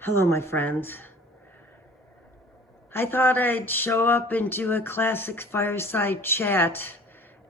Hello, my friends. I thought I'd show up and do a classic fireside chat,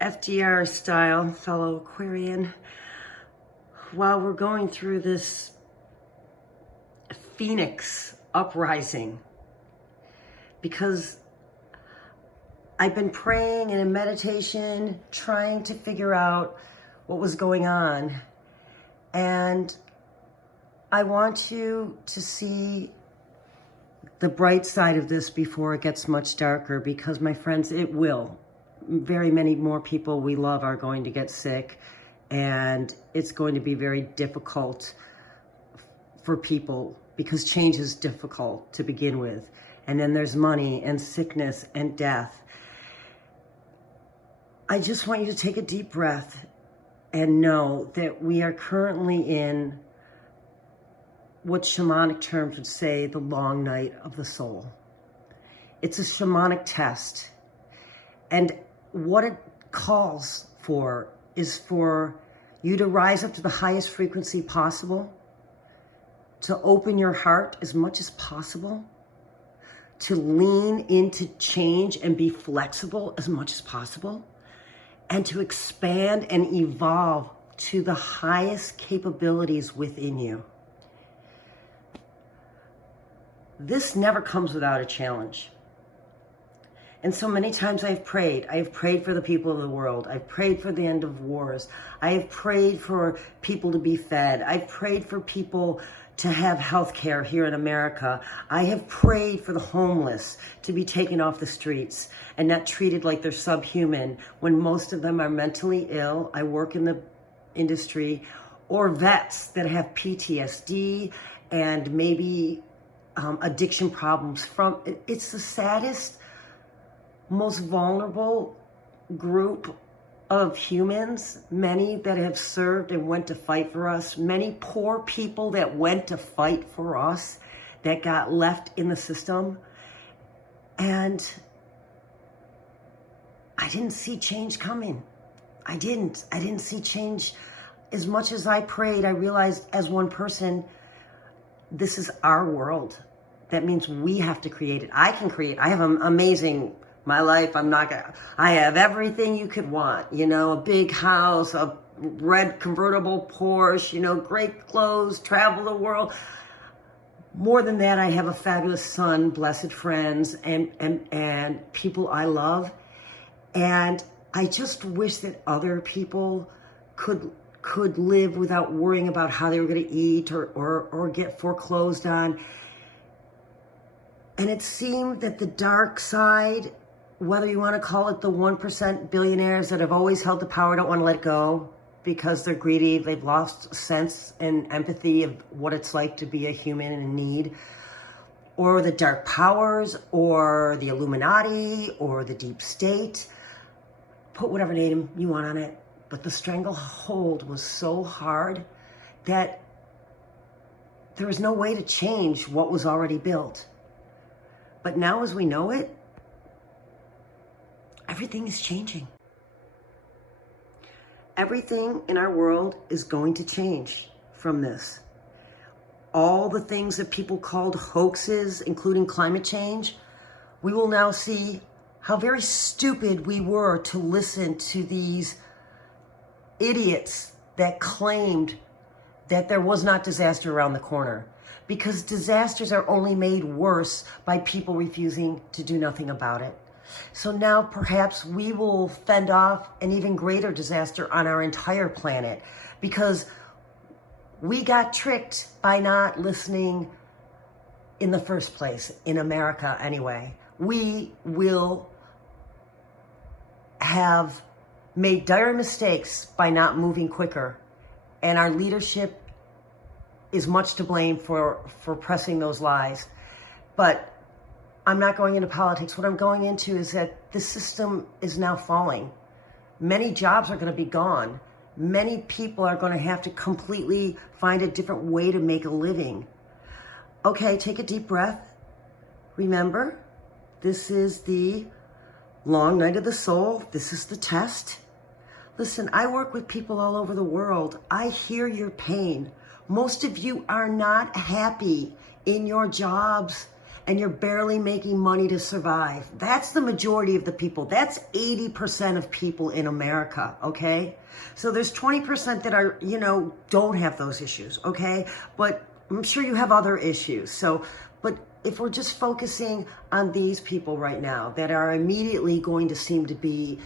FDR style, fellow Aquarian, while we're going through this Phoenix uprising. Because I've been praying and in meditation, trying to figure out what was going on. And I want you to see the bright side of this before it gets much darker, because my friends, it will. Very many more people we love are going to get sick, and it's going to be very difficult for people because change is difficult to begin with. And then there's money and sickness and death. I just want you to take a deep breath and know that we are currently in what shamanic terms would say the long night of the soul. It's a shamanic test. And what it calls for is for you to rise up to the highest frequency possible, to open your heart as much as possible, to lean into change and be flexible as much as possible, and to expand and evolve to the highest capabilities within you. This never comes without a challenge. And so many times I've prayed. I've prayed for the people of the world. I've prayed for the end of wars. I have prayed for people to be fed. I've prayed for people to have health care here in America. I have prayed for the homeless to be taken off the streets and not treated like they're subhuman when most of them are mentally ill. I work in the industry. Or vets that have PTSD and maybe addiction problems it's the saddest, most vulnerable group of humans, many that have served and went to fight for us, many poor people that went to fight for us that got left in the system. And I didn't see change coming. I didn't see change. As much as I prayed, I realized as one person, this is our world. That means we have to create it. I can create. I have an amazing, my life. I have everything you could want. A big house, a red convertible Porsche, great clothes, travel the world. More than that, I have a fabulous son, blessed friends, and people I love. And I just wish that other people could live without worrying about how they were going to eat or get foreclosed on. And it seemed that the dark side, whether you want to call it the 1% billionaires that have always held the power, don't want to let it go because they're greedy, they've lost sense and empathy of what it's like to be a human in need, or the dark powers, or the Illuminati, or the deep state. Put whatever name you want on it. But the stranglehold was so hard that there was no way to change what was already built. But now as we know it, everything is changing. Everything in our world is going to change from this. All the things that people called hoaxes, including climate change, we will now see how very stupid we were to listen to these idiots that claimed that there was not disaster around the corner, because disasters are only made worse by people refusing to do nothing about it. So now perhaps we will fend off an even greater disaster on our entire planet because we got tricked by not listening in the first place, in America anyway. We will have made dire mistakes by not moving quicker, and our leadership is much to blame for pressing those lies. But I'm not going into politics. What I'm going into is that the system is now falling. Many jobs are going to be gone. Many people are going to have to completely find a different way to make a living. Okay, take a deep breath. Remember, this is the long night of the soul. This is the test. Listen, I work with people all over the world. I hear your pain. Most of you are not happy in your jobs and you're barely making money to survive. That's the majority of the people. That's 80% of people in America, okay? So there's 20% that are, don't have those issues, okay? But I'm sure you have other issues. But if we're just focusing on these people right now that are immediately going to seem to be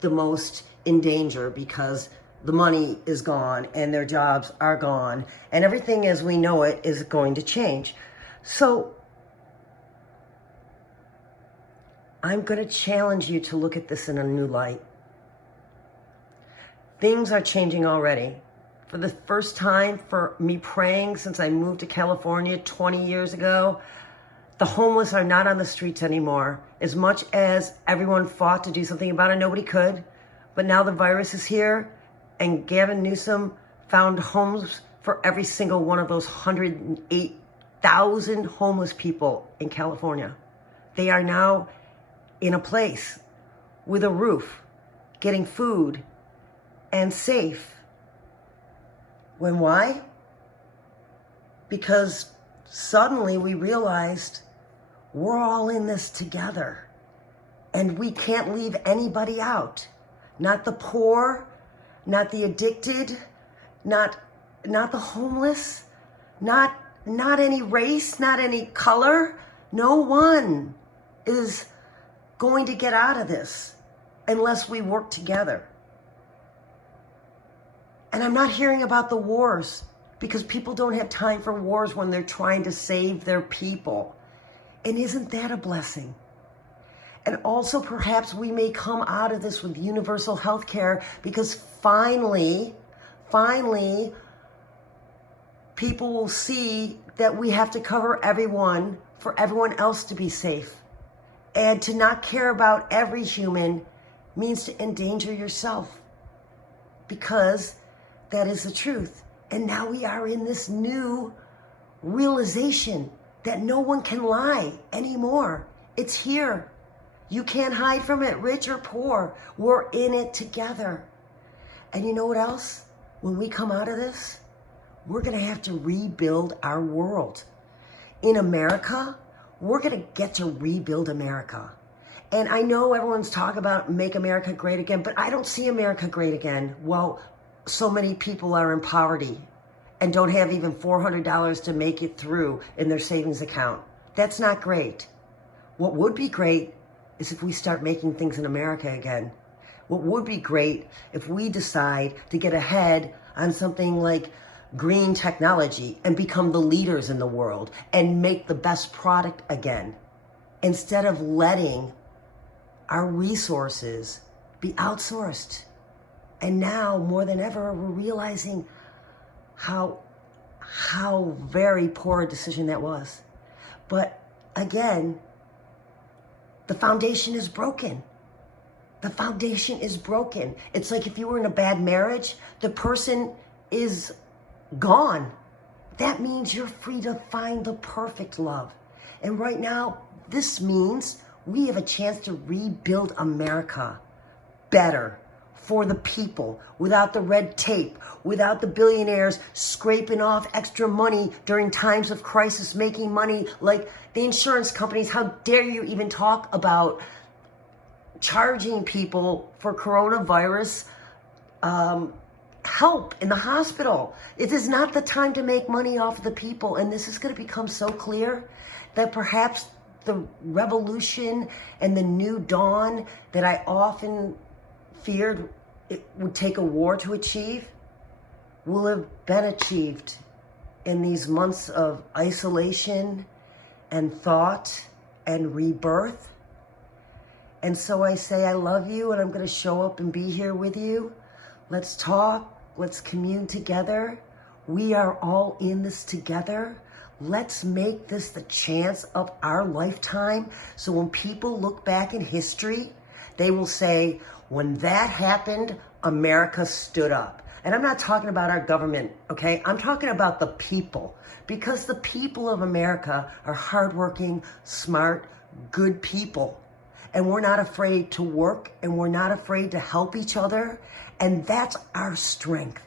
the most in danger because the money is gone and their jobs are gone and everything as we know it is going to change. So I'm going to challenge you to look at this in a new light. Things are changing already. For the first time for me praying since I moved to California 20 years ago, the homeless are not on the streets anymore. As much as everyone fought to do something about it, nobody could. But now the virus is here, and Gavin Newsom found homes for every single one of those 108,000 homeless people in California. They are now in a place with a roof, getting food, and safe. Why? Because suddenly we realized we're all in this together and we can't leave anybody out. Not the poor, not the addicted, not the homeless, not any race, not any color. No one is going to get out of this unless we work together. And I'm not hearing about the wars because people don't have time for wars when they're trying to save their people. And isn't that a blessing? And also perhaps we may come out of this with universal health care because finally, people will see that we have to cover everyone for everyone else to be safe. And to not care about every human means to endanger yourself, because that is the truth. And now we are in this new realization that no one can lie anymore. It's here. You can't hide from it, rich or poor. We're in it together. And you know what else? When we come out of this, we're going to have to rebuild our world. In America, we're going to get to rebuild America. And I know everyone's talking about make America great again, but I don't see America great again. Well, so many people are in poverty and don't have even $400 to make it through in their savings account. That's not great. What would be great is if we start making things in America again. What would be great if we decide to get ahead on something like green technology and become the leaders in the world and make the best product again, instead of letting our resources be outsourced. And now more than ever, we're realizing how very poor a decision that was. But again, the foundation is broken. The foundation is broken. It's like if you were in a bad marriage, the person is gone. That means you're free to find the perfect love. And right now, this means we have a chance to rebuild America better for the people, without the red tape, without the billionaires scraping off extra money during times of crisis, making money like the insurance companies. How dare you even talk about charging people for coronavirus help in the hospital? It is not the time to make money off of the people. And this is going to become so clear that perhaps the revolution and the new dawn that I often feared it would take a war to achieve will have been achieved in these months of isolation and thought and rebirth. And so I say I love you, and I'm going to show up and be here with you. Let's talk. Let's commune together. We are all in this together. Let's make this the chance of our lifetime. So when people look back in history, they will say, when that happened, America stood up. And I'm not talking about our government, okay? I'm talking about the people. Because the people of America are hardworking, smart, good people. And we're not afraid to work, and we're not afraid to help each other. And that's our strength.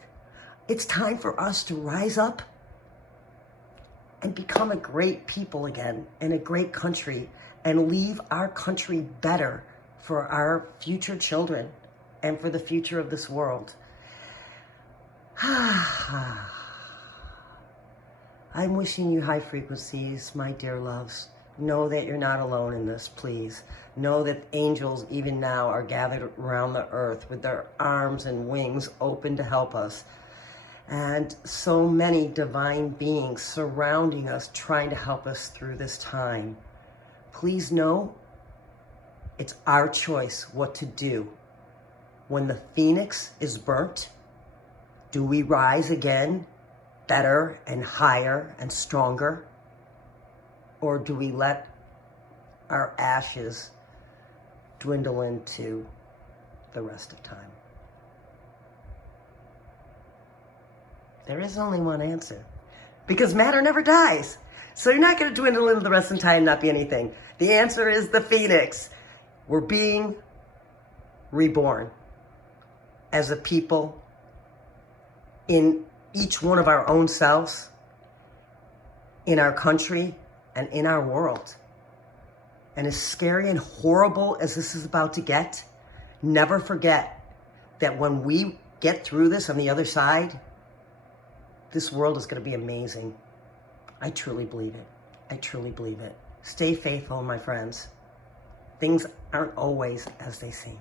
It's time for us to rise up and become a great people again and a great country and leave our country better for our future children and for the future of this world. I'm wishing you high frequencies, my dear loves. Know that you're not alone in this, please. Know that angels even now are gathered around the earth with their arms and wings open to help us. And so many divine beings surrounding us, trying to help us through this time. Please know it's our choice what to do. When the phoenix is burnt, do we rise again, better and higher and stronger? Or do we let our ashes dwindle into the rest of time? There is only one answer, because matter never dies. So you're not going to dwindle into the rest of time and not be anything. The answer is the phoenix. We're being reborn as a people in each one of our own selves, in our country, and in our world. And as scary and horrible as this is about to get, never forget that when we get through this on the other side, this world is going to be amazing. I truly believe it. I truly believe it. Stay faithful, my friends. Things aren't always as they seem.